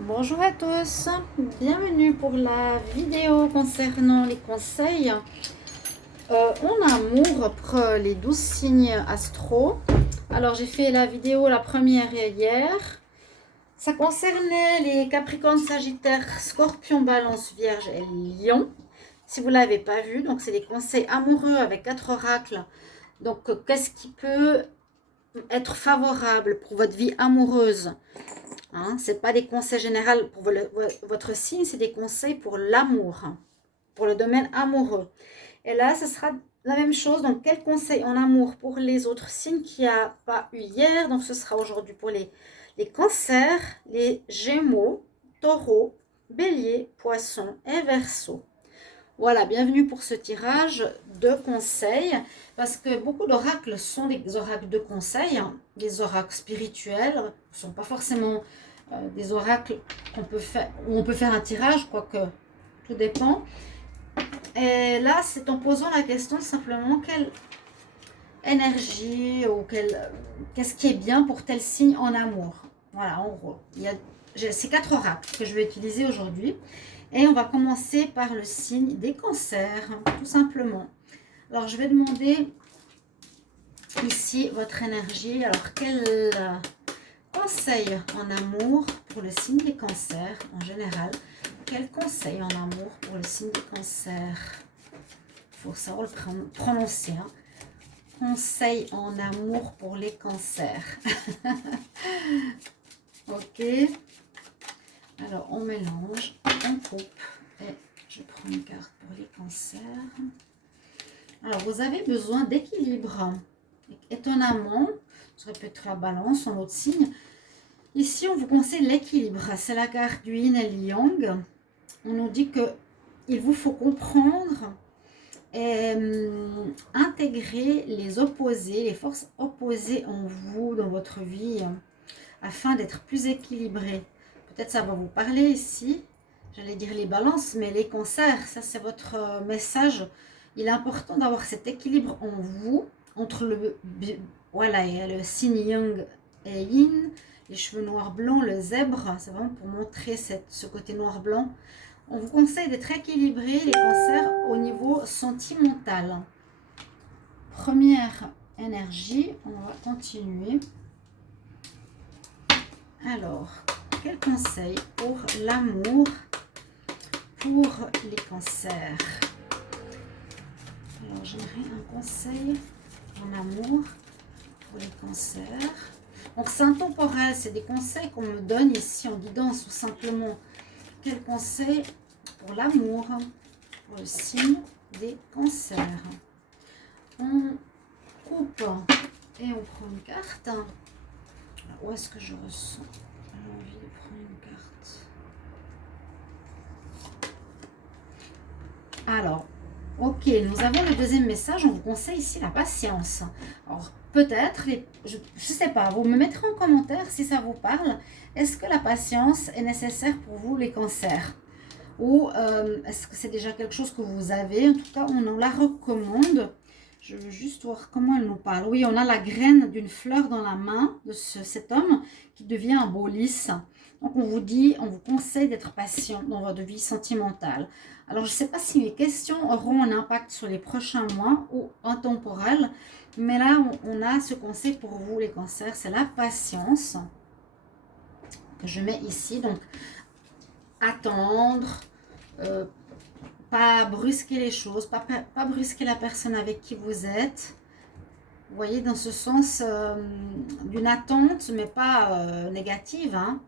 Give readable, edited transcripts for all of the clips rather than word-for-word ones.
Bonjour à tous, bienvenue pour la vidéo concernant les conseils en amour pour les 12 signes astro. Alors j'ai fait la vidéo la première hier, ça concernait les Capricornes, Sagittaires, Scorpion, Balance, Vierge et Lion. Si vous ne l'avez pas vu, donc c'est des conseils amoureux avec 4 oracles. Donc qu'est-ce qui peut être favorable pour votre vie amoureuse? Hein, ce n'est pas des conseils généraux pour votre signe, c'est des conseils pour l'amour, hein, pour le domaine amoureux. Et là, ce sera la même chose. Donc, quel conseil en amour pour les autres signes qu'il n'y a pas eu hier? Donc, ce sera aujourd'hui pour les cancers, les gémeaux, taureaux, bélier, poissons et verseaux. Voilà, bienvenue pour ce tirage de conseils, parce que beaucoup d'oracles sont des oracles de conseils, hein, des oracles spirituels, ne sont pas forcément des oracles qu'on peut faire, où on peut faire un tirage, quoique tout dépend. Et là, c'est en posant la question simplement quelle énergie ou qu'est-ce qui est bien pour tel signe en amour. Voilà, en gros. J'ai ces 4 oracles que je vais utiliser aujourd'hui. Et on va commencer par le signe des cancers, tout simplement. Alors, je vais demander ici votre énergie. Alors, quel conseil en amour pour le signe des cancers en général? Quel conseil en amour pour le signe des cancers? Il faut savoir le prononcer. Hein. Conseil en amour pour les cancers. Ok. Alors, on mélange, on coupe. Et je prends une carte pour les cancers. Alors, vous avez besoin d'équilibre. Étonnamment, ça peut être la balance en autre signe. Ici, on vous conseille l'équilibre. C'est la carte du yin et le yang. On nous dit que il vous faut comprendre et intégrer les opposés, les forces opposées en vous, dans votre vie, afin d'être plus équilibré. Peut-être ça va vous parler ici. J'allais dire les balances, mais les cancers, ça c'est votre message. Il est important d'avoir cet équilibre en vous, entre le signe yang et yin, les cheveux noirs blancs, le zèbre, c'est vraiment pour montrer ce côté noir-blanc. On vous conseille d'être équilibré, les cancers, au niveau sentimental. Première énergie, on va continuer. Alors, quel conseil pour l'amour pour les cancers? Alors, j'aimerais un conseil en amour pour les cancers. Donc, c'est intemporel, c'est des conseils qu'on me donne ici en guidance, ou simplement quel conseil pour l'amour pour le signe des cancers. On coupe et on prend une carte. Où est-ce que je ressens l'envie de prendre une carte? Alors, ok, nous avons le deuxième message. On vous conseille ici la patience. Alors, peut-être, je ne sais pas, vous me mettrez en commentaire si ça vous parle. Est-ce que la patience est nécessaire pour vous, les cancers? Ou est-ce que c'est déjà quelque chose que vous avez? En tout cas, on nous la recommande. Je veux juste voir comment elle nous parle. Oui, on a la graine d'une fleur dans la main de cet homme qui devient un beau lys. Donc, on vous conseille d'être patient dans votre vie sentimentale. Alors, je ne sais pas si les questions auront un impact sur les prochains mois ou intemporel. Mais là, on a ce conseil pour vous, les cancers, c'est la patience que je mets ici. Donc, attendre, pas brusquer les choses, pas brusquer la personne avec qui vous êtes. Vous voyez, dans ce sens d'une attente, mais pas négative. Hein.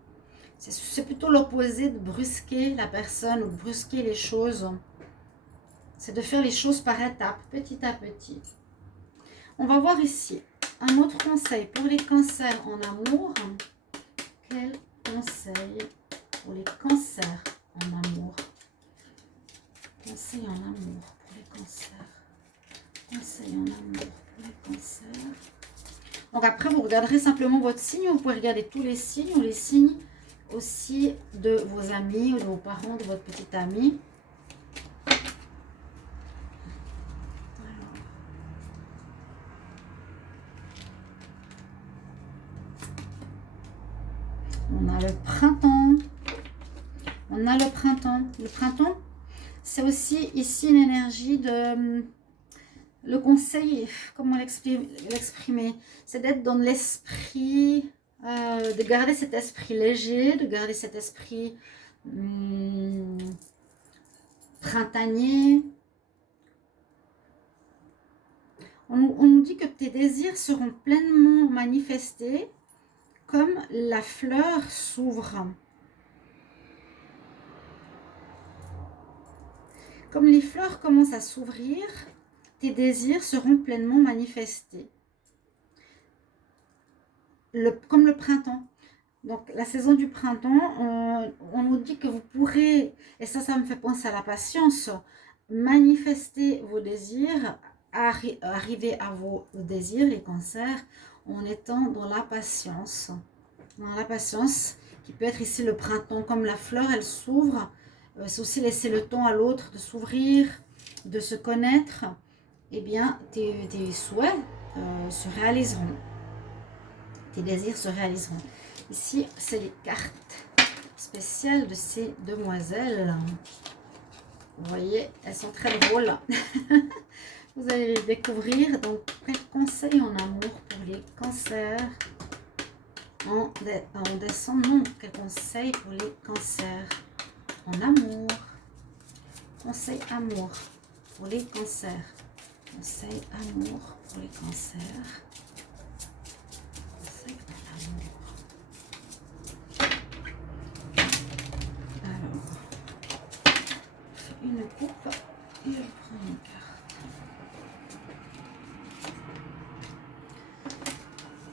C'est plutôt l'opposé de brusquer la personne ou de brusquer les choses. C'est de faire les choses par étapes, petit à petit. On va voir ici un autre conseil pour les cancers en amour. Quel conseil pour les cancers en amour? Conseil en amour pour les cancers. Conseil en amour pour les cancers. Donc après, vous regarderez simplement votre signe. Vous pouvez regarder tous les signes ou les signes aussi de vos amis ou de vos parents, de votre petite amie. On a le printemps, On a le printemps. Le printemps, c'est aussi ici une énergie de... Le conseil, comment l'exprimer? C'est d'être dans l'esprit, de garder cet esprit léger, de garder cet esprit printanier. On nous dit que tes désirs seront pleinement manifestés comme la fleur s'ouvre. Comme les fleurs commencent à s'ouvrir, tes désirs seront pleinement manifestés. Comme le printemps. Donc, la saison du printemps, on nous dit que vous pourrez, et ça me fait penser à la patience, manifester vos désirs, arriver à vos désirs, les cancers, en étant dans la patience. Dans la patience, qui peut être ici le printemps, comme la fleur, elle s'ouvre. C'est aussi laisser le temps à l'autre de s'ouvrir, de se connaître. Eh bien, tes souhaits se réaliseront. Tes désirs se réaliseront. Ici, c'est les cartes spéciales de ces demoiselles. Vous voyez, elles sont très drôles. Vous allez les découvrir. Donc, quel conseil en amour pour les cancers en décembre? Non, quel conseil pour les cancers en amour? Conseil amour pour les cancers. Conseil amour pour les cancers. Conseil amour. Alors, je fais une coupe et je prends une carte.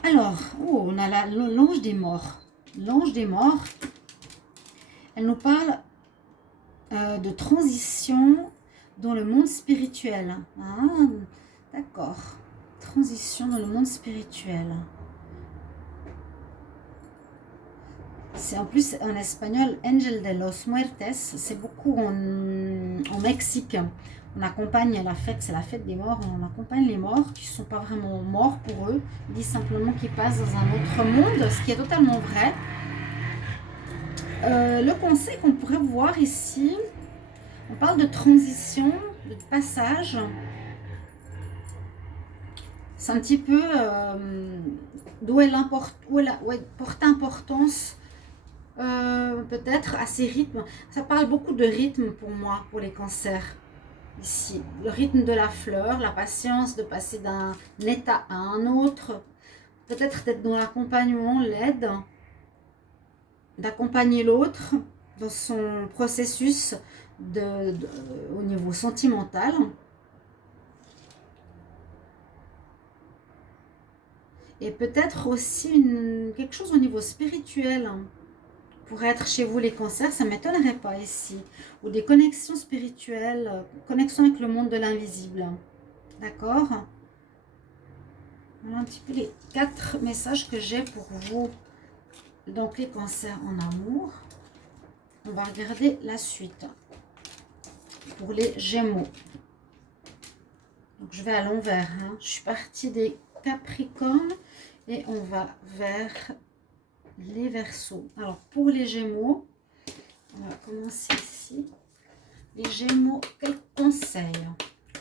Alors, oh, on a l'ange des morts. L'ange des morts, elle nous parle de transition dans le monde spirituel. Ah, d'accord. Transition dans le monde spirituel. C'est en plus en espagnol, Angel de los Muertes. C'est beaucoup en Mexique. On accompagne la fête, c'est la fête des morts. On accompagne les morts qui ne sont pas vraiment morts pour eux. Ils disent simplement qu'ils passent dans un autre monde, ce qui est totalement vrai. Le conseil qu'on pourrait voir ici, on parle de transition, de passage. C'est un petit peu d'où elle porte importance peut-être à ces rythmes. Ça parle beaucoup de rythme pour moi, pour les cancers. Ici, le rythme de la fleur, la patience de passer d'un état à un autre. Peut-être d'être dans l'accompagnement, l'aide, d'accompagner l'autre dans son processus au niveau sentimental. Et peut-être aussi quelque chose au niveau spirituel. Pourrait être chez vous les cancers, ça ne m'étonnerait pas ici. Ou des connexions spirituelles, connexion avec le monde de l'invisible. D'accord? Voilà un petit peu les 4 messages que j'ai pour vous. Donc les cancers en amour. On va regarder la suite. Pour les Gémeaux. Donc je vais à l'envers. Hein. Je suis partie des Capricornes et on va vers les Verseaux. Alors pour les Gémeaux, on va commencer ici. Les Gémeaux, quel conseil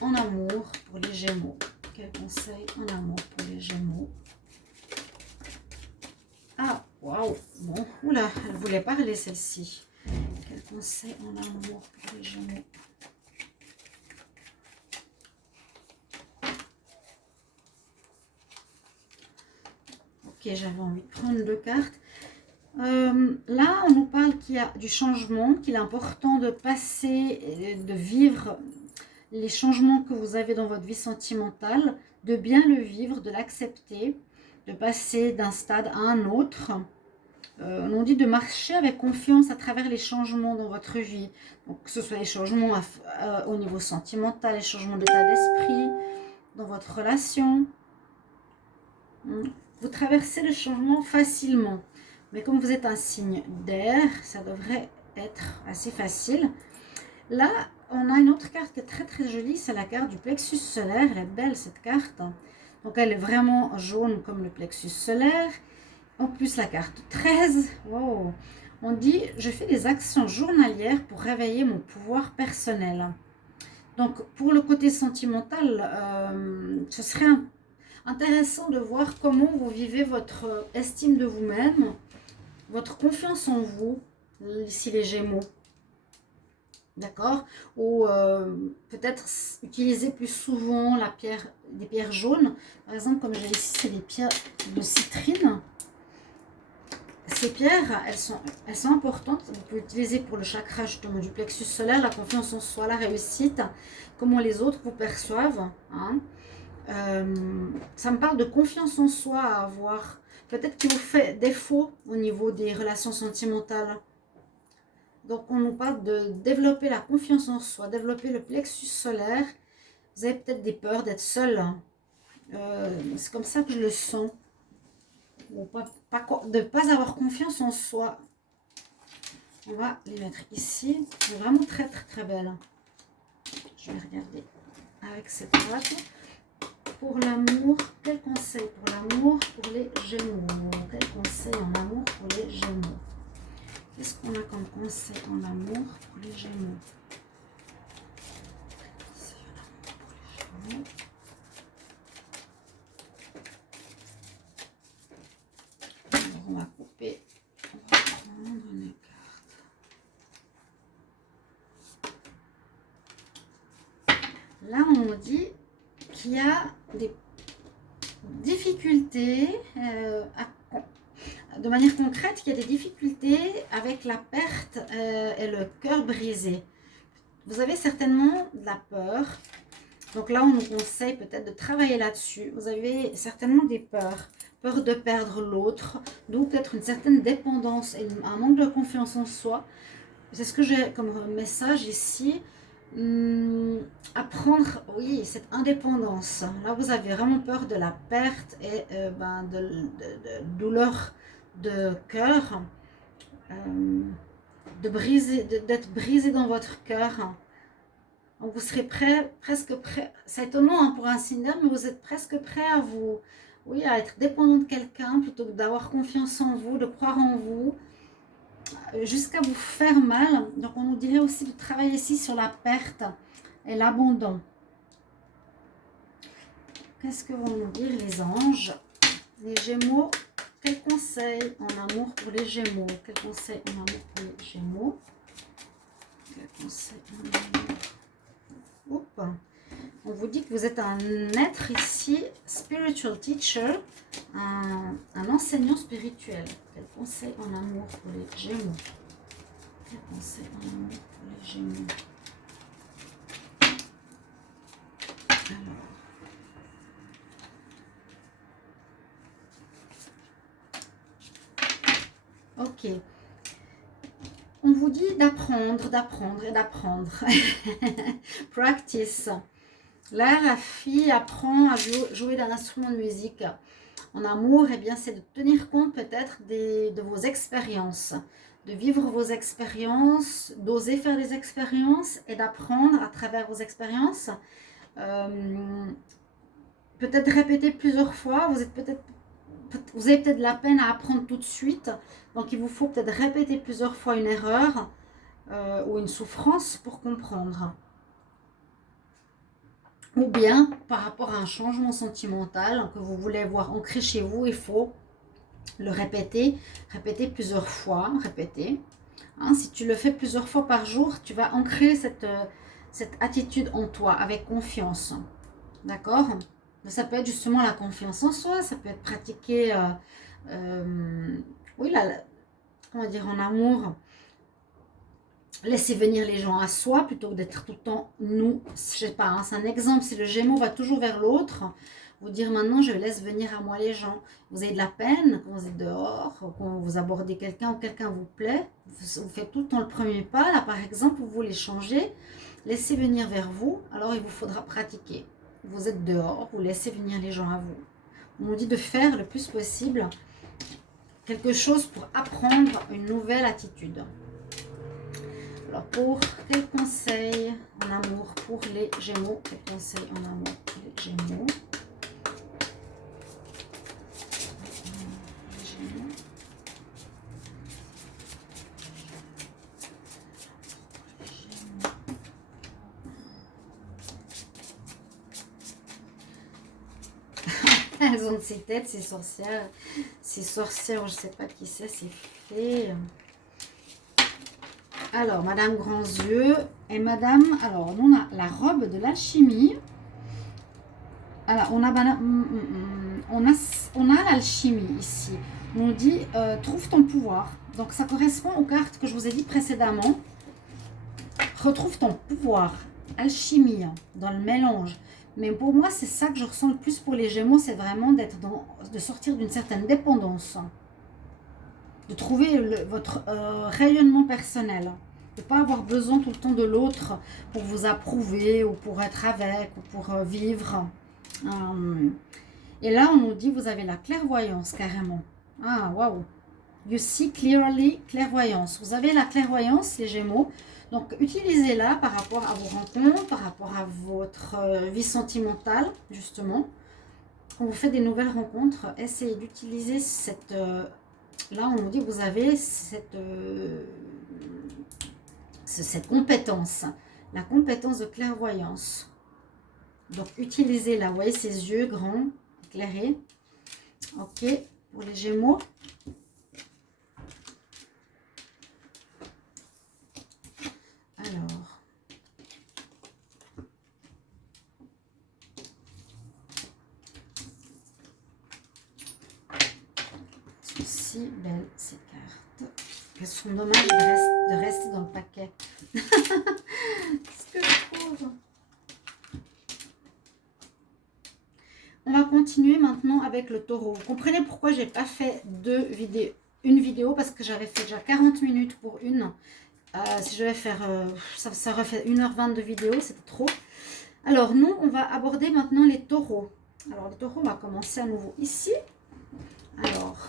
en amour pour les Gémeaux? Quel conseil en amour pour les Gémeaux? Ah, waouh! Bon, oula, elle voulait parler celle-ci. Quel conseil en amour pour les Gémeaux? Ok, j'avais envie de prendre 2 cartes. Là, on nous parle qu'il y a du changement, qu'il est important de passer, de vivre les changements que vous avez dans votre vie sentimentale, de bien le vivre, de l'accepter, de passer d'un stade à un autre. On nous dit de marcher avec confiance à travers les changements dans votre vie. Donc, que ce soit les changements au niveau sentimental, les changements d'état d'esprit, dans votre relation. Vous traversez le changement facilement. Mais comme vous êtes un signe d'air, ça devrait être assez facile. Là, on a une autre carte qui est très très jolie. C'est la carte du plexus solaire. Elle est belle cette carte. Donc elle est vraiment jaune comme le plexus solaire. En plus la carte 13. Wow. On dit, je fais des actions journalières pour réveiller mon pouvoir personnel. Donc, pour le côté sentimental, ce serait intéressant de voir comment vous vivez votre estime de vous-même, votre confiance en vous, ici les Gémeaux. D'accord? Ou peut-être utiliser plus souvent des pierres jaunes. Par exemple, comme j'ai ici, c'est des pierres de citrine. Ces pierres, elles sont importantes. Vous pouvez utiliser pour le chakra justement du plexus solaire, la confiance en soi, la réussite, comment les autres vous perçoivent. Hein. Ça me parle de confiance en soi à avoir. Peut-être qu'il vous fait défaut au niveau des relations sentimentales. Donc, on nous parle de développer la confiance en soi, développer le plexus solaire. Vous avez peut-être des peurs d'être seul. C'est comme ça que je le sens. Ou de ne pas avoir confiance en soi. On va les mettre ici. C'est vraiment très, très, très belle. Je vais regarder avec cette carte. Pour l'amour, quel conseil pour l'amour pour les Gémeaux? Quel conseil en amour pour les Gémeaux? Qu'est-ce qu'on a comme conseil en amour pour les Gémeaux? Conseil en amour pour les Gémeaux. Alors, on va couper. On va prendre une carte. Là, on nous dit qu'il y a des difficultés de manière concrète, il y a des difficultés avec la perte et le cœur brisé. Vous avez certainement de la peur. Donc là, on nous conseille peut-être de travailler là-dessus. Vous avez certainement des peurs. Peur de perdre l'autre. Donc peut-être une certaine dépendance et un manque de confiance en soi. C'est ce que j'ai comme message ici. Apprendre, oui, cette indépendance. Là, vous avez vraiment peur de la perte et de douleur de cœur, d'être brisé dans votre cœur. Donc vous serez presque prêt, c'est étonnant hein, pour un signe d'air, mais vous êtes presque prêt à vous, oui, à être dépendant de quelqu'un plutôt que d'avoir confiance en vous, de croire en vous, jusqu'à vous faire mal. Donc on nous dirait aussi de travailler ici sur la perte et l'abandon. Qu'est-ce que vont nous dire les anges? Les Gémeaux, quel conseil en amour pour les Gémeaux? Quel conseil en amour pour les Gémeaux? Quel conseil en amour? Oups. On vous dit que vous êtes un être ici, spiritual teacher, un enseignant spirituel. Quel conseil en amour pour les Gémeaux? Quel conseil en amour pour les Gémeaux? Alors. Ok. On vous dit d'apprendre, d'apprendre et d'apprendre. Practice. Là, la fille apprend à jouer d'un instrument de musique. En amour, eh bien, c'est de tenir compte peut-être de vos expériences, de vivre vos expériences, d'oser faire des expériences et d'apprendre à travers vos expériences. Peut-être répéter plusieurs fois. Vous avez peut-être de la peine à apprendre tout de suite. Donc, il vous faut peut-être répéter plusieurs fois une erreur ou une souffrance pour comprendre. Ou bien, par rapport à un changement sentimental que vous voulez voir ancré chez vous, il faut le répéter plusieurs fois, répéter. Hein, si tu le fais plusieurs fois par jour, tu vas ancrer cette attitude en toi avec confiance. D'accord ? Ça peut être justement la confiance en soi, ça peut être pratiquer, oui, comment dire, en amour. Laisser venir les gens à soi plutôt que d'être tout le temps nous. Je sais pas, hein, c'est un exemple. Si le Gémeaux va toujours vers l'autre, vous dire maintenant je laisse venir à moi les gens. Vous avez de la peine quand vous êtes dehors, quand vous abordez quelqu'un ou quelqu'un vous plaît, vous faites tout le temps le premier pas. Là par exemple, vous voulez changer, laissez venir vers vous, alors il vous faudra pratiquer. Vous êtes dehors, vous laissez venir les gens à vous. On nous dit de faire le plus possible quelque chose pour apprendre une nouvelle attitude. Alors, pour quel conseil en amour pour les Gémeaux? Quel conseil en amour pour les Gémeaux? Elles ont de ces têtes, ces sorcières. Ces sorcières, je sais pas qui c'est fées. Alors, Madame Grands Yeux et Madame... Alors, on a la robe de l'alchimie. Alors, on a l'alchimie ici. On nous dit, trouve ton pouvoir. Donc, ça correspond aux cartes que je vous ai dit précédemment. Retrouve ton pouvoir. Alchimie, dans le mélange. Mais pour moi, c'est ça que je ressens le plus pour les Gémeaux. C'est vraiment de sortir d'une certaine dépendance. De trouver votre rayonnement personnel. De ne pas avoir besoin tout le temps de l'autre pour vous approuver ou pour être avec ou pour vivre. Et là, on nous dit, vous avez la clairvoyance carrément. Ah, waouh. You see clearly, clairvoyance. Vous avez la clairvoyance, les Gémeaux. Donc, utilisez-la par rapport à vos rencontres, par rapport à votre vie sentimentale, justement. Quand vous faites des nouvelles rencontres, essayez d'utiliser cette... là, on nous dit que vous avez cette compétence. La compétence de clairvoyance. Donc, utilisez-la. Vous voyez ces yeux grands, éclairés. Ok, pour les Gémeaux. Alors. Sont si belles ces cartes. Elles sont dommages de rester dans le paquet. Ce que je trouve. On va continuer maintenant avec le taureau. Vous comprenez pourquoi j'ai pas fait une vidéo parce que j'avais fait déjà 40 minutes pour une. Si je vais faire, ça refait 1h20 de vidéo, c'était trop. Alors nous, on va aborder maintenant les taureaux. Alors les taureaux, on va commencer à nouveau ici. Alors,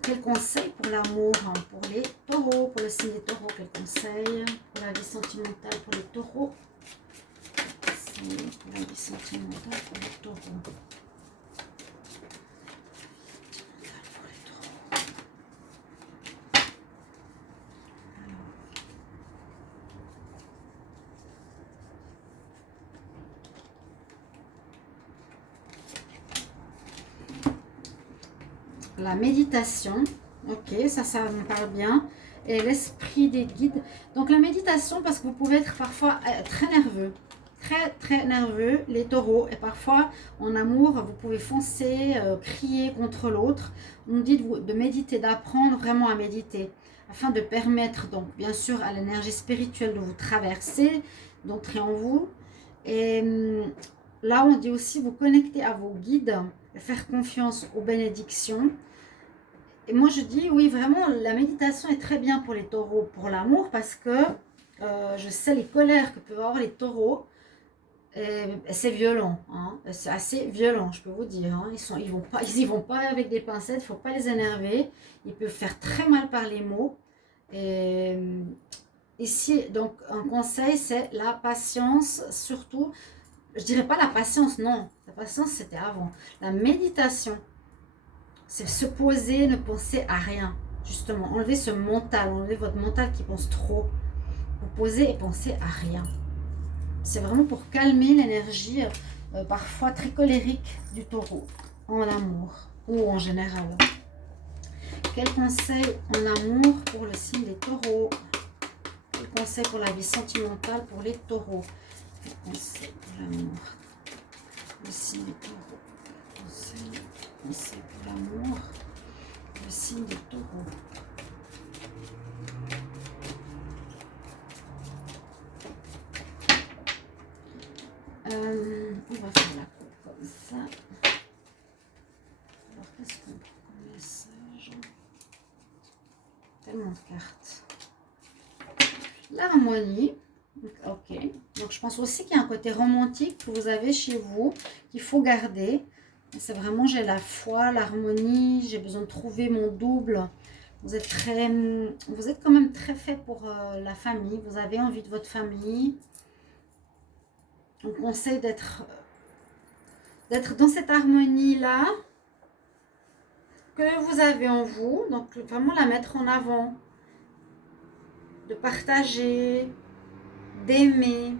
quel conseil pour l'amour, hein, pour les taureaux, pour le signe des taureaux, quel conseil pour la vie sentimentale pour les taureaux. Pour la vie sentimentale pour les taureaux. La méditation, ok, ça me parle bien. Et l'esprit des guides. Donc la méditation, parce que vous pouvez être parfois très nerveux. Très nerveux, les taureaux, et parfois en amour vous pouvez foncer, crier contre l'autre. On nous dit de méditer, d'apprendre vraiment à méditer afin de permettre donc bien sûr à l'énergie spirituelle de vous traverser, d'entrer en vous. Et là on dit aussi vous connecter à vos guides et faire confiance aux bénédictions. Et moi je dis oui, vraiment la méditation est très bien pour les taureaux, pour l'amour, parce que je sais les colères que peuvent avoir les taureaux. C'est violent, hein. C'est assez violent, je peux vous dire. Hein. Ils y vont pas avec des pincettes, il ne faut pas les énerver. Ils peuvent faire très mal par les mots. Et ici, donc, un conseil, c'est la patience, surtout. Je dirais pas la patience, non. La patience, c'était avant. La méditation, c'est se poser, ne penser à rien. Justement, enlever ce mental, enlever votre mental qui pense trop. Vous posez et pensez à rien. C'est vraiment pour calmer l'énergie parfois très colérique du taureau en amour ou en général. Quel conseil en amour pour le signe des taureaux? Quel conseil pour la vie sentimentale pour les taureaux? Quel conseil pour l'amour? Le signe des taureaux. Conseil pour l'amour. Le signe des taureaux. On va faire la coupe comme ça. Alors, qu'est-ce qu'on prend comme message? Tellement de cartes. L'harmonie. Ok. Donc, je pense aussi qu'il y a un côté romantique que vous avez chez vous, qu'il faut garder. C'est vraiment, j'ai la foi, l'harmonie, j'ai besoin de trouver mon double. Vous êtes quand même très fait pour la famille. Vous avez envie de votre famille. On conseille d'être dans cette harmonie-là que vous avez en vous. Donc, vraiment la mettre en avant. De partager, d'aimer.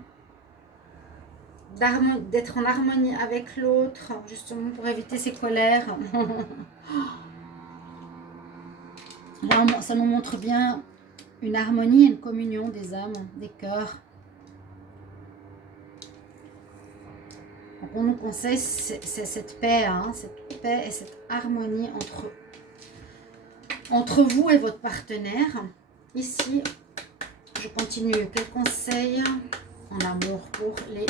d'être en harmonie avec l'autre, justement pour éviter ses colères. Là, ça nous montre bien une harmonie et une communion des âmes, des cœurs. Donc on nous conseille cette paix, hein, cette paix et cette harmonie entre vous et votre partenaire. Ici, je continue. Quel conseil en amour pour les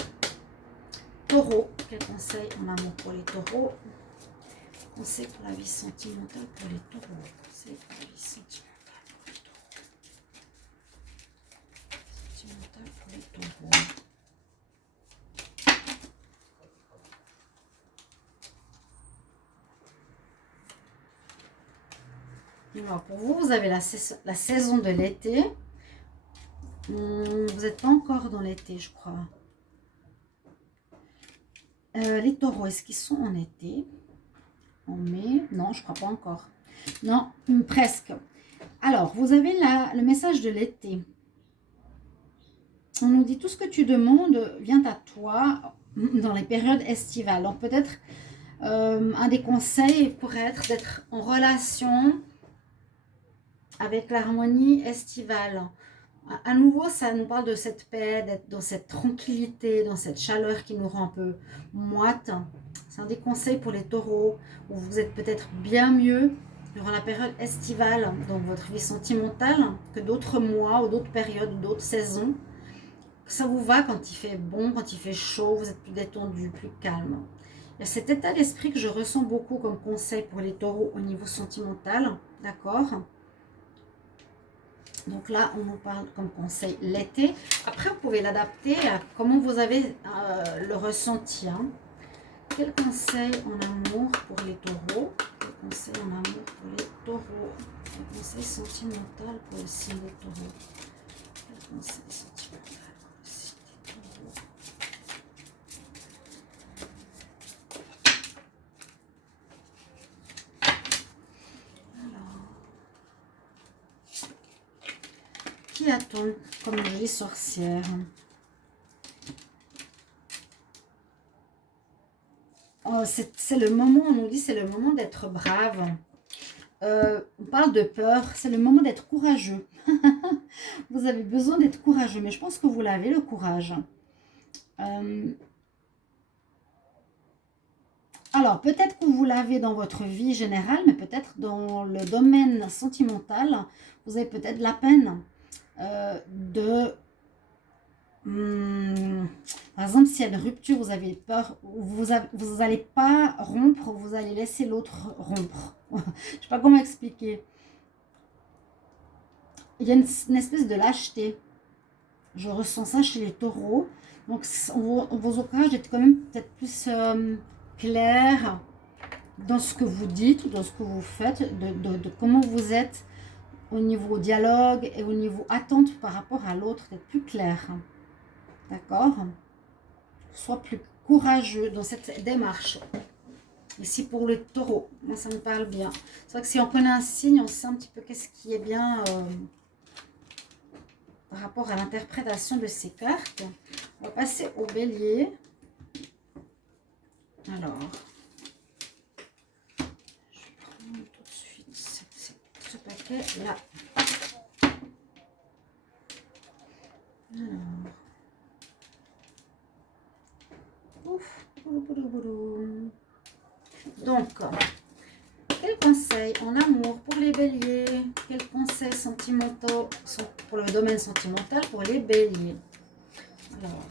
taureaux? Quel conseil en amour pour les taureaux? Conseil pour la vie sentimentale pour les taureaux. Conseil pour la vie sentimentale pour les taureaux. Sentimentale pour les taureaux. Alors pour vous, vous avez la saison de l'été. Vous n'êtes pas encore dans l'été, je crois. Les taureaux, est-ce qu'ils sont en été? En mai? Non, je ne crois pas encore. Non, presque. Alors, vous avez le message de l'été. On nous dit tout ce que tu demandes vient à toi dans les périodes estivales. Donc peut-être un des conseils pourrait être d'être en relation avec l'harmonie estivale. À nouveau, ça nous parle de cette paix, d'être dans cette tranquillité, dans cette chaleur qui nous rend un peu moite. C'est un des conseils pour les taureaux, où vous êtes peut-être bien mieux durant la période estivale, dans votre vie sentimentale, que d'autres mois ou d'autres périodes, d'autres saisons. Ça vous va quand il fait bon, quand il fait chaud, vous êtes plus détendu, plus calme. Il y a cet état d'esprit que je ressens beaucoup comme conseil pour les taureaux au niveau sentimental, d'accord ? Donc là, on nous parle comme conseil l'été. Après, vous pouvez l'adapter à comment vous avez le ressenti. Hein. Quel conseil en amour pour les taureaux? Quel conseil en amour pour les taureaux? Quel conseil sentimental pour le signe des taureaux? Quel conseil sentimental pour le signe des taureaux? Alors, qui a-t-on comme jolie sorcière? Oh, c'est le moment, on nous dit, c'est le moment d'être brave. On parle de peur, c'est le moment d'être courageux. Vous avez besoin d'être courageux, mais je pense que vous l'avez, le courage. Alors, peut-être que vous l'avez dans votre vie générale, mais peut-être dans le domaine sentimental, vous avez peut-être la peine par exemple, s'il y a une rupture, vous avez peur, vous n'allez pas rompre, vous allez laisser l'autre rompre. Je ne sais pas comment expliquer. Il y a une espèce de lâcheté. Je ressens ça chez les taureaux. Donc, on vous encourage d'être quand même peut-être plus clair dans ce que vous dites, dans ce que vous faites, de comment vous êtes au niveau dialogue et au niveau attente par rapport à l'autre, d'être plus clair. D'accord? Sois plus courageux dans cette démarche. Ici pour le taureau, moi ça me parle bien. C'est vrai que si on connaît un signe, on sait un petit peu qu'est-ce qui est bien par rapport à l'interprétation de ces cartes. On va passer au bélier. Alors, je vais prendre tout de suite ce paquet-là. Alors, ouf, donc, quels conseils en amour pour les béliers? Quels conseils sentimentaux pour le domaine sentimental pour les béliers? Alors,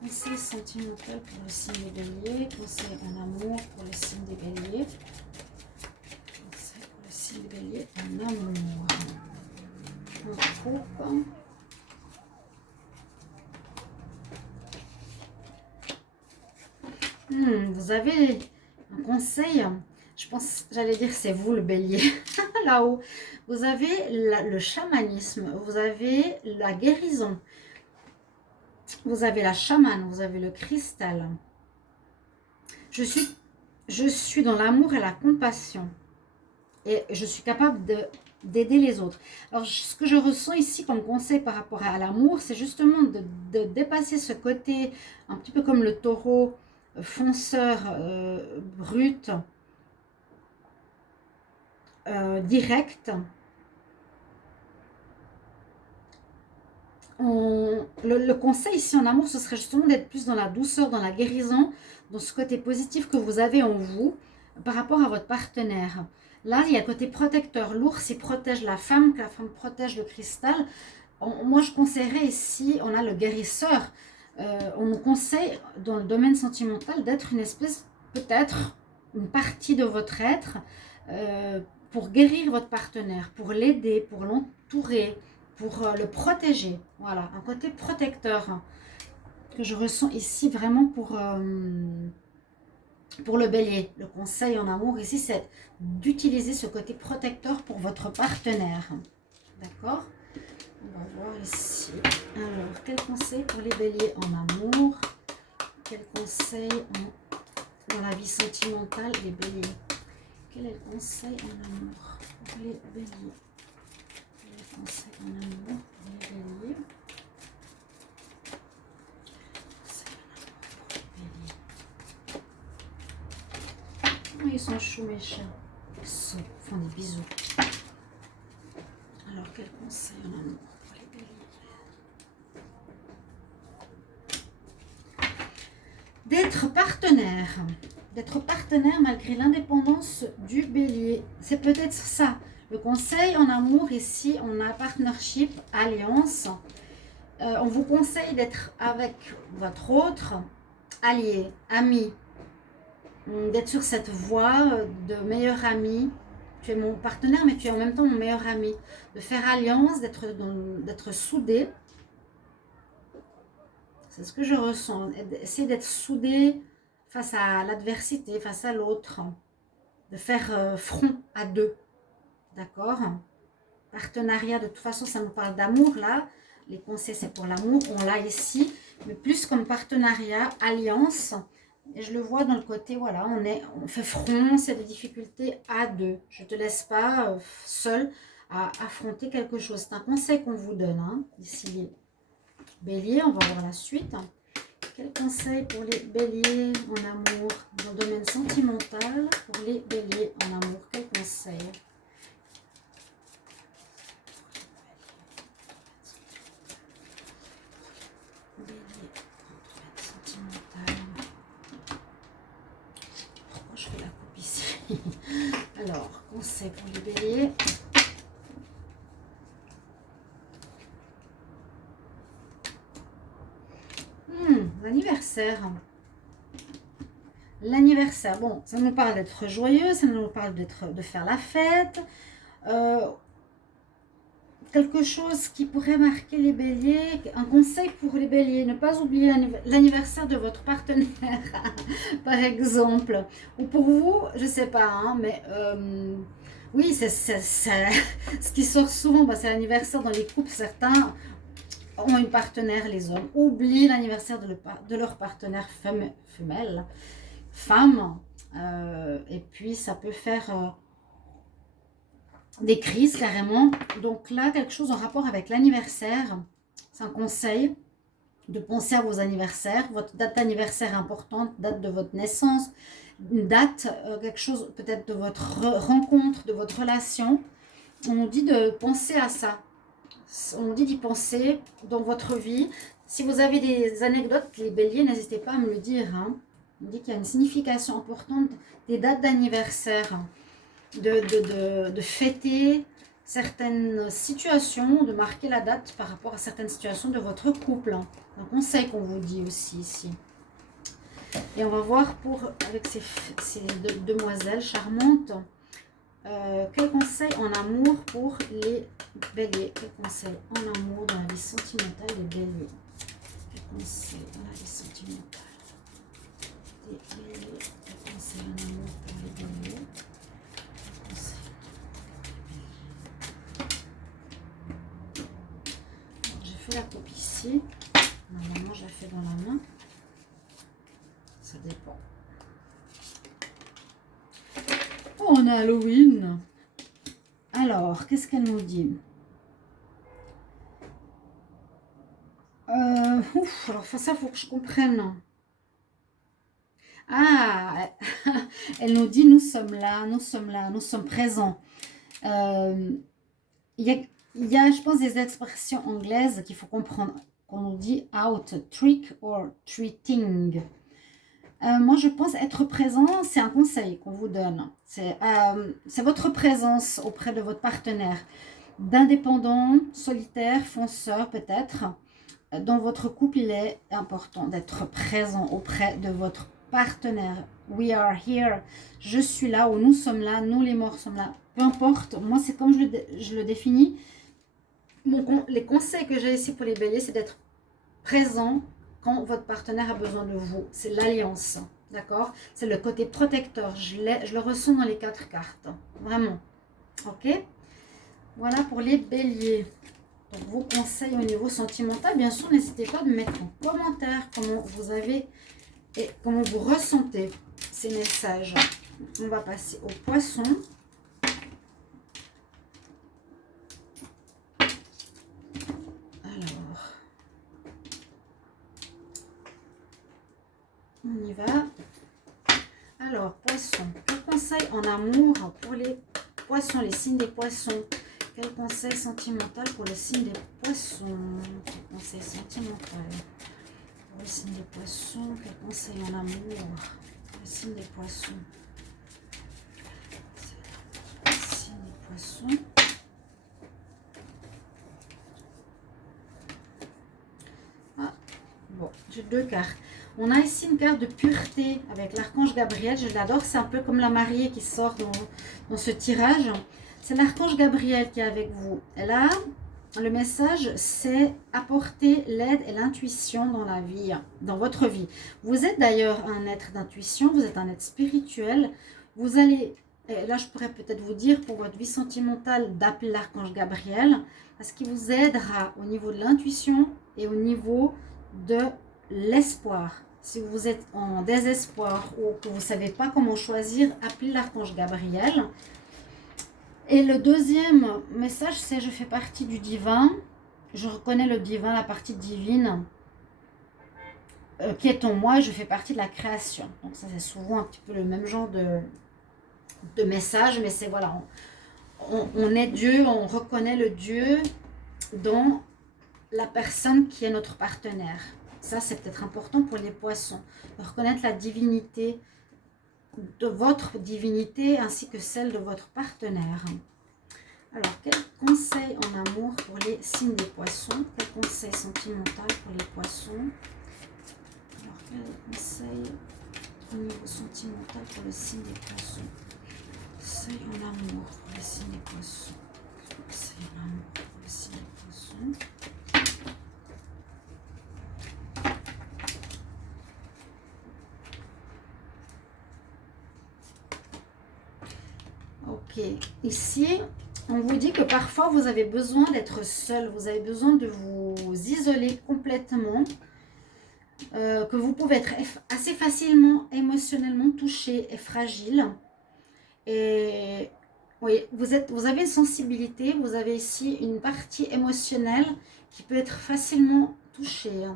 conseils sentimental pour le signe des béliers, conseils en amour pour le signe des béliers, conseils pour le signe des béliers en amour. On coupe. Vous avez un conseil, je pense, j'allais dire c'est vous le bélier, là-haut. Vous avez le chamanisme, vous avez la guérison, vous avez la chamane, vous avez le cristal. Je suis dans l'amour et la compassion. Et je suis capable d'aider les autres. Alors, ce que je ressens ici comme conseil par rapport à l'amour, c'est justement de dépasser ce côté un petit peu comme le taureau, fonceur, brut, direct. Le conseil ici en amour, ce serait justement d'être plus dans la douceur, dans la guérison, dans ce côté positif que vous avez en vous par rapport à votre partenaire. Là, il y a le côté protecteur. L'ours, il protège la femme, que la femme protège le cristal. Moi, je conseillerais ici, on a le guérisseur. On nous conseille, dans le domaine sentimental, d'être une espèce, peut-être, une partie de votre être, pour guérir votre partenaire, pour l'aider, pour l'entourer, pour le protéger. Voilà, un côté protecteur que je ressens ici vraiment pour le bélier. Le conseil en amour ici, c'est d'utiliser ce côté protecteur pour votre partenaire. D'accord? On va voir ici. Alors, quel conseil pour les béliers en amour? Quel conseil dans la vie sentimentale des béliers? Quel est le conseil en amour pour les béliers? Conseil en amour pour les béliers. Conseil en amour pour les béliers. Oh, ils sont choux mes chats. Ils font des bisous. Alors quel conseil en amour pour les béliers? D'être partenaire. D'être partenaire malgré l'indépendance du bélier. C'est peut-être ça. Le conseil en amour, ici, on a partnership, alliance. On vous conseille d'être avec votre autre allié, ami. D'être sur cette voie de meilleur ami. Tu es mon partenaire, mais tu es en même temps mon meilleur ami. De faire alliance, d'être soudé. C'est ce que je ressens. Essayer d'être soudé face à l'adversité, face à l'autre. De faire front à deux. D'accord? Partenariat, de toute façon, ça nous parle d'amour, là. Les conseils, c'est pour l'amour. On l'a ici. Mais plus comme partenariat, alliance. Et je le vois dans le côté, voilà, on fait front, c'est des difficultés à deux. Je ne te laisse pas seul à affronter quelque chose. C'est un conseil qu'on vous donne, hein, ici. Bélier, on va voir la suite. Quel conseil pour les béliers en amour dans le domaine sentimental? Pour les béliers en amour, quel conseil? Pourquoi je fais la coupe ici? Alors, conseil pour les béliers. L'anniversaire. L'anniversaire, bon, ça nous parle d'être joyeux, ça nous parle de faire la fête. Quelque chose qui pourrait marquer les béliers, un conseil pour les béliers, ne pas oublier l'anniversaire de votre partenaire, par exemple. Ou pour vous, je ne sais pas, hein, mais oui, c'est ce qui sort souvent, bah, c'est l'anniversaire dans les couples. Certains ont une partenaire, les hommes, oublient l'anniversaire de leur partenaire femme, et puis ça peut faire des crises carrément. Donc là, quelque chose en rapport avec l'anniversaire, c'est un conseil de penser à vos anniversaires, votre date d'anniversaire importante, date de votre naissance, une date, quelque chose peut-être de votre rencontre, de votre relation. On nous dit de penser à ça. On nous dit d'y penser dans votre vie. Si vous avez des anecdotes, les béliers, n'hésitez pas à me le dire. Hein. On dit qu'il y a une signification importante des dates d'anniversaire, de fêter certaines situations, de marquer la date par rapport à certaines situations de votre couple. Un conseil qu'on vous dit aussi ici. Et on va voir avec ces demoiselles charmantes, quel conseil en amour pour les béliers? Quel conseil en amour dans la vie sentimentale des béliers? Quel conseil dans la vie sentimentale des béliers? Quel conseil en amour pour les béliers? Quel conseil pour les béliers? J'ai fait la coupe ici. Normalement, je la fais dans la main. Ça dépend. Oh, on a Halloween. Alors, qu'est-ce qu'elle nous dit? Alors ça, il faut que je comprenne. Ah, elle nous dit nous sommes là, nous sommes là, nous sommes présents. Euh, il y a, je pense, des expressions anglaises qu'il faut comprendre. Qu'on nous dit out, trick or treating. Moi, je pense être présent, c'est un conseil qu'on vous donne. C'est votre présence auprès de votre partenaire, d'indépendant, solitaire, fonceur peut-être. Dans votre couple, il est important d'être présent auprès de votre partenaire. We are here. Je suis là ou nous sommes là. Nous les morts sommes là. Peu importe. Moi, c'est comme je le définis. Les conseils que j'ai ici pour les béliers, c'est d'être présent quand votre partenaire a besoin de vous. C'est l'alliance. D'accord? C'est le côté protecteur. Je le ressens dans les 4 cartes. Vraiment. Ok? Voilà pour les béliers. Donc, vos conseils au niveau sentimental, bien sûr, n'hésitez pas à me mettre en commentaire comment vous avez et comment vous ressentez ces messages. On va passer aux poissons. Alors, on y va. Alors, poissons, quel conseil en amour pour les poissons, les signes des poissons? Quel conseil sentimental pour le signe des poissons? Quel conseil sentimental pour le signe des poissons? Quel conseil en amour pour le signe des poissons? Le signe des poissons. Ah, bon, j'ai 2 cartes. On a ici une carte de pureté avec l'archange Gabriel. Je l'adore, c'est un peu comme la mariée qui sort dans ce tirage. C'est l'archange Gabriel qui est avec vous. Et là, le message, c'est apporter l'aide et l'intuition dans la vie, dans votre vie. Vous êtes d'ailleurs un être d'intuition, vous êtes un être spirituel. Vous allez, et là je pourrais peut-être vous dire pour votre vie sentimentale d'appeler l'archange Gabriel, parce qu'il vous aidera au niveau de l'intuition et au niveau de l'espoir. Si vous êtes en désespoir ou que vous ne savez pas comment choisir, appelez l'archange Gabriel. Et le deuxième message, c'est je fais partie du divin. Je reconnais le divin, la partie divine qui est en moi. Je fais partie de la création. Donc ça, c'est souvent un petit peu le même genre de message. Mais c'est voilà, on est Dieu, on reconnaît le Dieu dans la personne qui est notre partenaire. Ça, c'est peut-être important pour les poissons. De reconnaître la divinité de votre divinité ainsi que celle de votre partenaire. Alors, quel conseil en amour pour les signes des poissons? Quel conseil sentimental pour les poissons? Alors, quel conseil au niveau sentimental pour le signe des poissons? Conseil en amour pour le signe des poissons. Conseil en amour pour le signe des poissons. Ok, ici, on vous dit que parfois vous avez besoin d'être seul, vous avez besoin de vous isoler complètement, que vous pouvez être assez facilement émotionnellement touché et fragile. Et oui, vous avez une sensibilité, vous avez ici une partie émotionnelle qui peut être facilement touchée.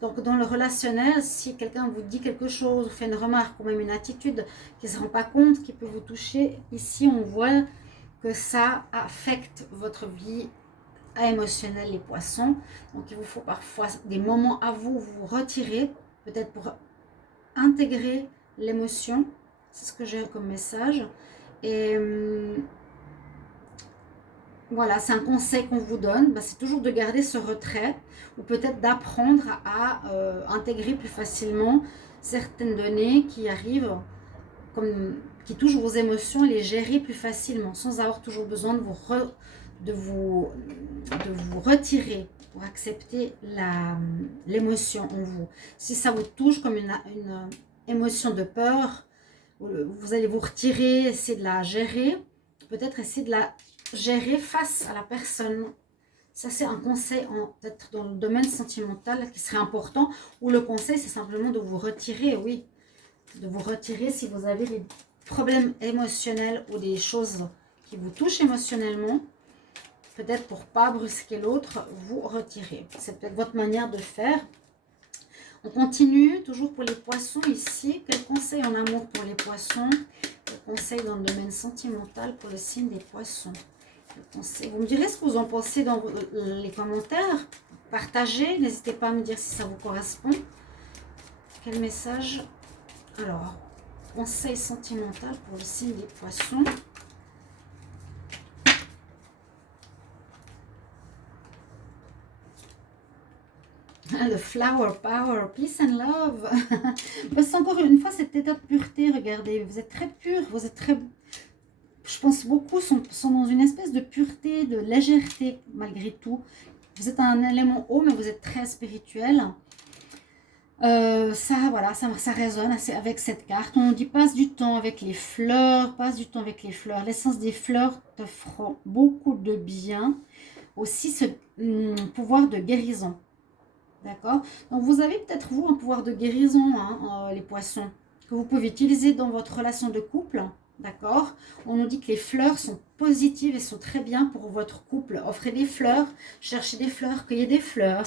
Donc, dans le relationnel, si quelqu'un vous dit quelque chose, vous fait une remarque ou même une attitude qui ne se rend pas compte, qui peut vous toucher, ici, on voit que ça affecte votre vie émotionnelle, les poissons. Donc, il vous faut parfois des moments à vous retirer, peut-être pour intégrer l'émotion. C'est ce que j'ai comme message. Et voilà, c'est un conseil qu'on vous donne, c'est toujours de garder ce retrait ou peut-être d'apprendre à intégrer plus facilement certaines données qui arrivent, qui touchent vos émotions et les gérer plus facilement sans avoir toujours besoin de vous retirer pour accepter l'émotion en vous. Si ça vous touche comme une émotion de peur, vous allez vous retirer, essayer de la gérer, peut-être essayer de la gérer face à la personne. Ça, c'est un conseil peut-être dans le domaine sentimental qui serait important. Ou le conseil, c'est simplement de vous retirer, oui. De vous retirer si vous avez des problèmes émotionnels ou des choses qui vous touche émotionnellement, peut-être pour pas brusquer l'autre, vous retirez. C'est peut-être votre manière de faire. On continue, toujours pour les poissons ici. Quel conseil en amour pour les poissons? Quel conseil dans le domaine sentimental pour le signe des poissons? Quel conseil? Vous me direz ce que vous en pensez dans les commentaires. Partagez, n'hésitez pas à me dire si ça vous correspond. Quel message? Alors, conseil sentimental pour le signe des poissons. Le flower power, peace and love. Parce encore une fois, cet état de pureté, regardez, vous êtes très pur, vous êtes très... Je pense beaucoup sont dans une espèce de pureté, de légèreté, malgré tout. Vous êtes un élément haut, mais vous êtes très spirituel. Voilà, ça résonne avec cette carte. On dit passe du temps avec les fleurs, passe du temps avec les fleurs. L'essence des fleurs te fera beaucoup de bien. Aussi, ce pouvoir de guérison. D'accord? Donc, vous avez peut-être, vous, un pouvoir de guérison, hein, les poissons, que vous pouvez utiliser dans votre relation de couple. D'accord? On nous dit que les fleurs sont positives et sont très bien pour votre couple. Offrez des fleurs, cherchez des fleurs, cueillez des fleurs.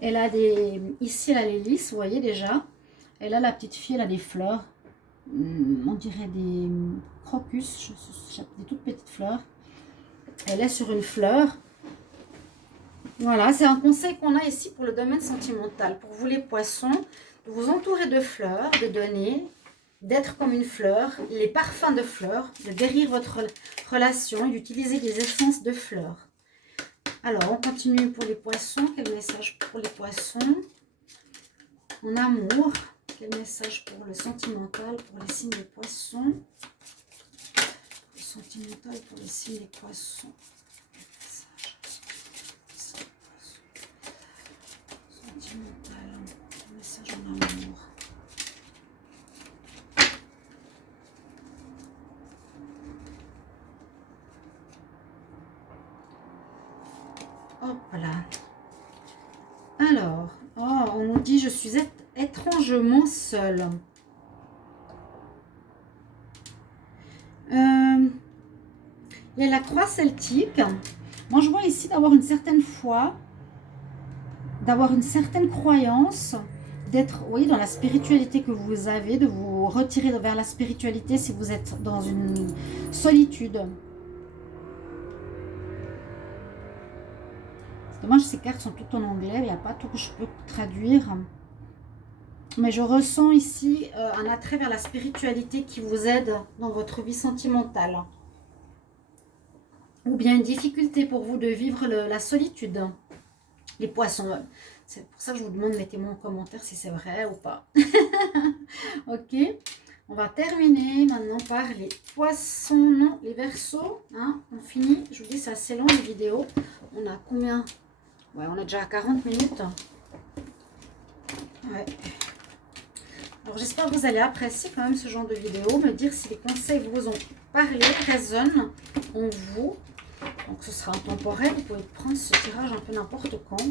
Elle a des... Ici, elle a les lys, vous voyez déjà. Et là, la petite fille, elle a des fleurs. On dirait des crocus, des toutes petites fleurs. Elle est sur une fleur. Voilà, c'est un conseil qu'on a ici pour le domaine sentimental. Pour vous les poissons, de vous entourer de fleurs, de donner, d'être comme une fleur, les parfums de fleurs, de guérir votre relation et d'utiliser des essences de fleurs. Alors, on continue pour les poissons. Quel message pour les poissons? En amour. Quel message pour le sentimental, pour les signes des poissons? Le sentimental pour les signes des poissons. Message en amour. Hop là. Alors, on nous dit je suis étrangement seule. Il y a la croix celtique. Moi, je vois ici d'avoir une certaine foi, d'avoir une certaine croyance, d'être, oui, dans la spiritualité que vous avez, de vous retirer vers la spiritualité si vous êtes dans une solitude. C'est dommage, ces cartes sont toutes en anglais, il n'y a pas tout que je peux traduire. Mais je ressens ici un attrait vers la spiritualité qui vous aide dans votre vie sentimentale. Ou bien une difficulté pour vous de vivre la solitude. Les poissons, c'est pour ça que je vous demande, mettez-moi en commentaire si c'est vrai ou pas. Ok, on va terminer maintenant par les poissons, non, les verseaux. Hein, on finit, je vous dis, c'est assez long les vidéos. On a combien? Ouais, on est déjà à 40 minutes. Ouais. Alors j'espère que vous allez apprécier quand même ce genre de vidéo, me dire si les conseils vous ont parlé, résonnent en vous. Donc ce sera intemporel, vous pouvez prendre ce tirage un peu n'importe quand.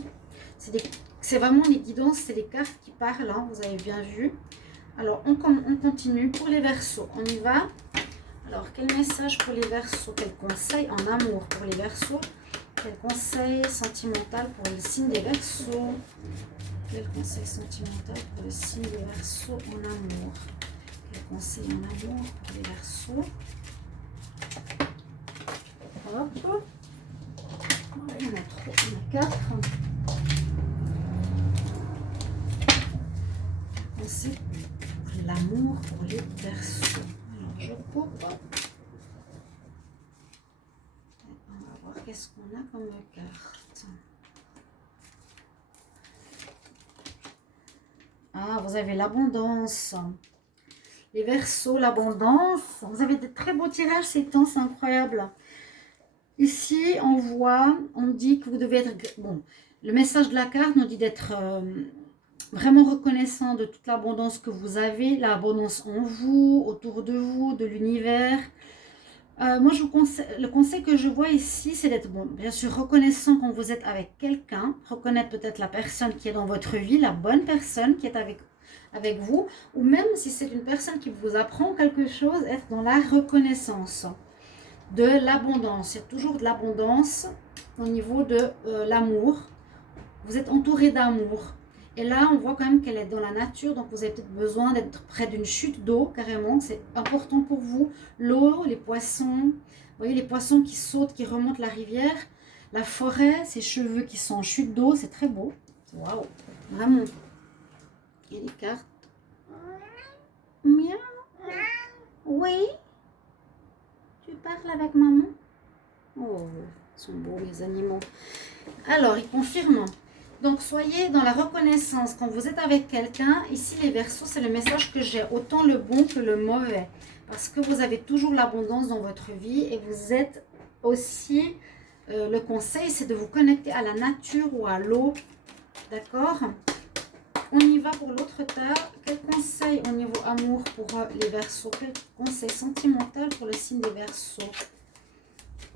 C'est vraiment les guidances, c'est les cartes qui parlent, hein, vous avez bien vu. Alors on continue pour les verseaux, on y va. Alors quel message pour les verseaux? Quel conseil en amour pour les verseaux? Quel conseil sentimental pour le signe des verseaux? Quel conseil sentimental pour le signe des verseaux en amour? Quel conseil en amour pour les verseaux? Hop. Il y en a 3, il y en a 4. Conseil pour l'amour pour les verseaux. Alors je coupe. On va voir qu'est-ce qu'on a comme carte. Ah, vous avez l'abondance. Les verseaux, l'abondance. Vous avez de très beaux tirages ces temps, c'est incroyable. Ici, on voit, on dit que vous devez être... Bon, le message de la carte nous dit d'être vraiment reconnaissant de toute l'abondance que vous avez, l'abondance en vous, autour de vous, de l'univers. Moi, je vous conseille, le conseil que je vois ici, c'est d'être, bon, bien sûr, reconnaissant quand vous êtes avec quelqu'un, reconnaître peut-être la personne qui est dans votre vie, la bonne personne qui est avec vous, ou même si c'est une personne qui vous apprend quelque chose, être dans la reconnaissance. de l'abondance. Il y a toujours de l'abondance au niveau de l'amour. Vous êtes entouré d'amour. Et là, on voit quand même qu'elle est dans la nature, donc vous avez peut-être besoin d'être près d'une chute d'eau, carrément. C'est important pour vous. L'eau, les poissons, vous voyez les poissons qui sautent, qui remontent la rivière. La forêt, ces cheveux qui sont en chute d'eau, c'est très beau. Waouh, vraiment. Et les cartes. Miaou. Oui. Tu parles avec maman? Oh, ils sont beaux les animaux. Alors, il confirme. Donc, soyez dans la reconnaissance quand vous êtes avec quelqu'un. Ici, les Verseaux, c'est le message que j'ai, autant le bon que le mauvais. Parce que vous avez toujours l'abondance dans votre vie et vous êtes aussi, le conseil, c'est de vous connecter à la nature ou à l'eau. D'accord? On y va pour l'autre tard. Quel conseil au niveau amour pour les Verseaux? Quel conseil sentimental pour le signe des Verseaux?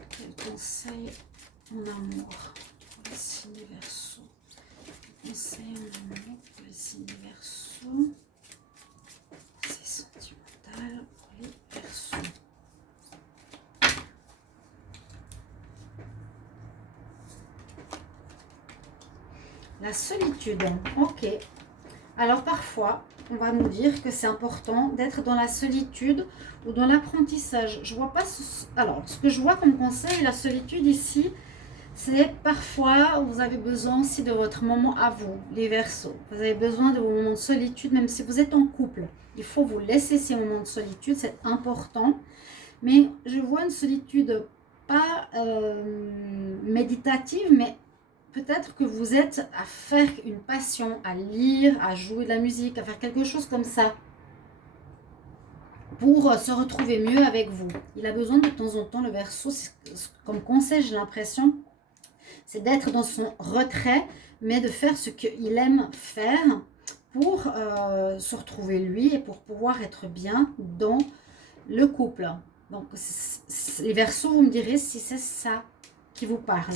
Quel conseil en amour pour le signe des Verseaux? Conseil en amour pour les signes des Verseaux. C'est sentimental pour les Verseaux. La solitude. Ok. Alors parfois, on va nous dire que c'est important d'être dans la solitude ou dans l'apprentissage. Je vois pas alors, ce que je vois comme conseil, la solitude ici, c'est parfois, vous avez besoin aussi de votre moment à vous, les Verseaux. Vous avez besoin de vos moments de solitude, même si vous êtes en couple. Il faut vous laisser ces moments de solitude, c'est important. Mais je vois une solitude pas méditative, mais peut-être que vous êtes à faire une passion, à lire, à jouer de la musique, à faire quelque chose comme ça pour se retrouver mieux avec vous. Il a besoin de temps en temps, le Verseau, comme conseil, j'ai l'impression, c'est d'être dans son retrait, mais de faire ce qu'il aime faire pour se retrouver lui et pour pouvoir être bien dans le couple. Donc, les Verseaux, vous me direz si c'est ça qui vous parle.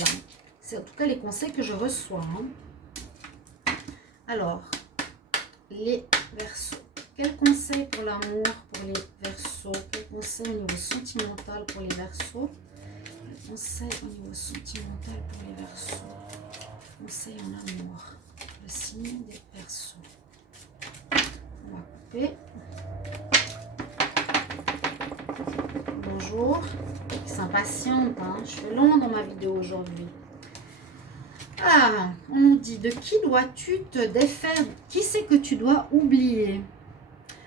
C'est en tout cas les conseils que je reçois. Alors, les Verseaux. Quel conseil pour l'amour pour les Verseaux? Quel conseil au niveau sentimental pour les Verseaux? Quel conseil au niveau sentimental pour les Verseaux? Conseil en amour. Le signe des Verseaux. On va couper. Bonjour. Ils s'impatientent, hein. Je suis long dans ma vidéo aujourd'hui. Ah, on nous dit, de qui dois-tu te défaire? Qui c'est que tu dois oublier?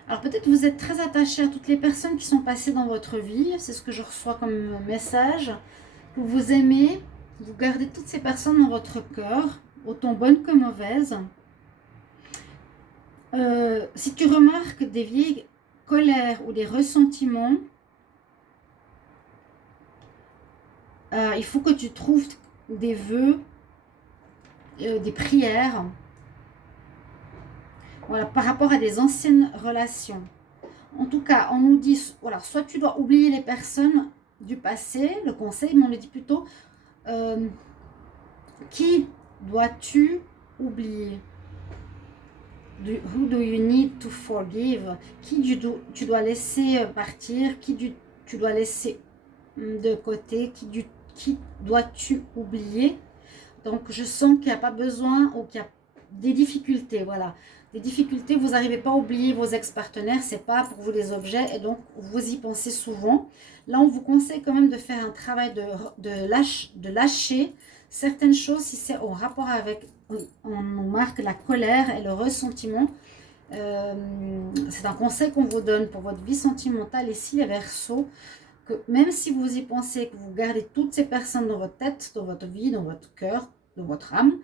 Alors peut-être vous êtes très attaché à toutes les personnes qui sont passées dans votre vie. C'est ce que je reçois comme message. Que vous aimez, vous gardez toutes ces personnes dans votre cœur, autant bonnes que mauvaises. Si tu remarques des vieilles colères ou des ressentiments, il faut que tu trouves des vœux, des prières, voilà, par rapport à des anciennes relations. En tout cas, on nous dit, voilà, soit tu dois oublier les personnes du passé, le conseil, mais on le dit plutôt, qui dois-tu oublier? Who do you need to forgive? Qui tu dois laisser partir? Qui tu dois laisser de côté? Qui dois-tu oublier? Donc, je sens qu'il n'y a pas besoin ou qu'il y a des difficultés, voilà. Des difficultés, vous n'arrivez pas à oublier vos ex-partenaires, c'est pas pour vous les objets et donc vous y pensez souvent. Là, on vous conseille quand même de faire un travail de lâcher certaines choses si c'est en rapport avec, on marque la colère et le ressentiment. C'est un conseil qu'on vous donne pour votre vie sentimentale ici, les Verseaux, que même si vous y pensez, que vous gardez toutes ces personnes dans votre tête, dans votre vie, dans votre cœur, dans votre âme,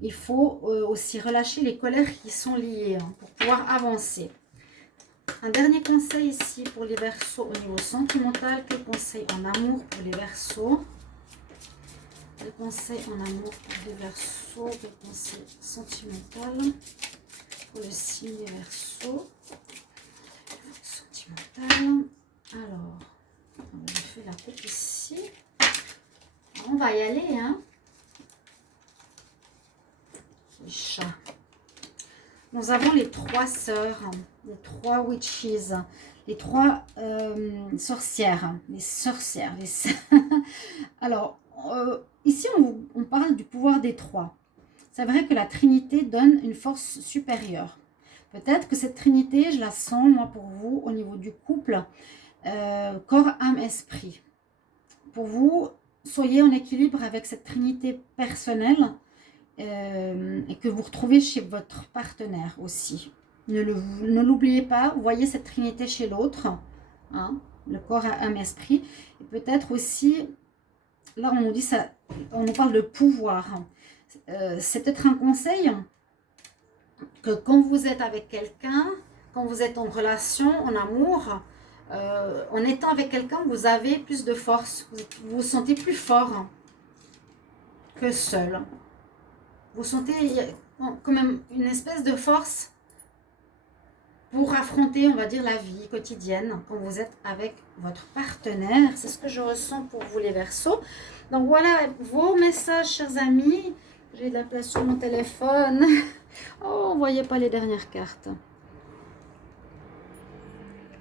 il faut aussi relâcher les colères qui sont liées pour pouvoir avancer. Un dernier conseil ici pour les Verseaux au niveau sentimental. Quel conseil en amour pour les Verseaux? Quel conseil en amour pour les Verseaux? Quel conseil sentimental pour le signe des Verseaux? Sentimental. Alors, on fait la coupe ici. On va y aller, hein. Les chats. Nous avons les trois sœurs. les 3 witches, les 3 sorcières, les sorcières. Alors, ici, on parle du pouvoir des 3. C'est vrai que la Trinité donne une force supérieure. Peut-être que cette Trinité, je la sens, moi, pour vous, au niveau du couple, corps, âme, esprit. Pour vous, soyez en équilibre avec cette Trinité personnelle et que vous retrouvez chez votre partenaire aussi. Ne l'oubliez pas, vous voyez cette Trinité chez l'autre, hein, le corps, âme, esprit. Et peut-être aussi, là, on nous dit ça, on nous parle de pouvoir. C'est peut-être un conseil que quand vous êtes avec quelqu'un, quand vous êtes en relation, en amour, en étant avec quelqu'un, vous avez plus de force. Vous vous sentez plus fort que seul. Vous sentez quand même une espèce de force pour affronter, on va dire, la vie quotidienne quand vous êtes avec votre partenaire. C'est ce que je ressens pour vous les Verseaux. Donc voilà vos messages, chers amis. J'ai de la place sur mon téléphone. Oh, on ne voyait pas les dernières cartes.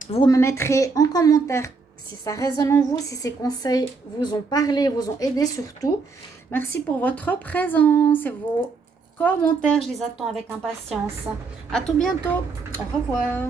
Vous me mettrez en commentaire si ça résonne en vous, si ces conseils vous ont parlé, vous ont aidé surtout. Merci pour votre présence et vos commentaires. Je les attends avec impatience. À tout bientôt. Au revoir.